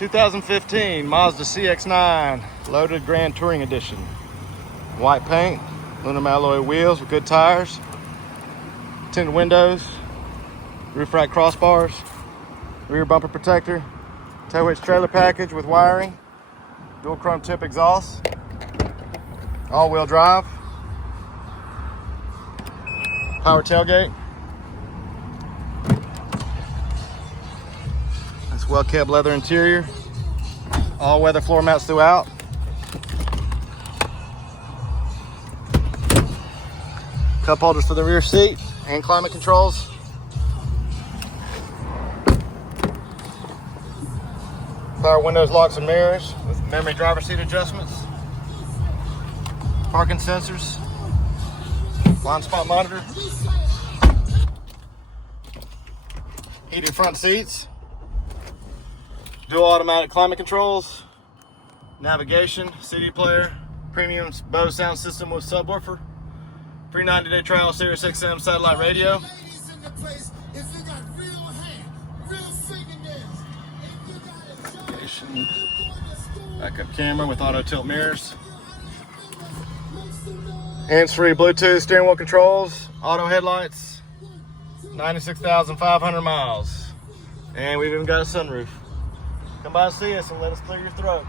2015 Mazda CX-9 loaded Grand Touring Edition. White paint, aluminum alloy wheels with good tires, tinted windows, roof rack crossbars, rear bumper protector, tow hitch trailer package with wiring, dual chrome tip exhaust, all-wheel drive, power tailgate. Nice well-kept leather interior, all-weather floor mats throughout. Cup holders for the rear seat and climate controls. Power windows, locks, and mirrors with memory driver seat adjustments. Parking sensors. Blind spot monitor. Heated front seats. Dual automatic climate controls. Navigation, CD player. Premium Bose sound system with subwoofer. Free 90-day trial Sirius XM satellite radio. Backup camera with auto tilt mirrors. Hands-free Bluetooth steering wheel controls. Auto headlights. 96,500 miles. And we've even got a sunroof. Come by and see us and let us clear your throat.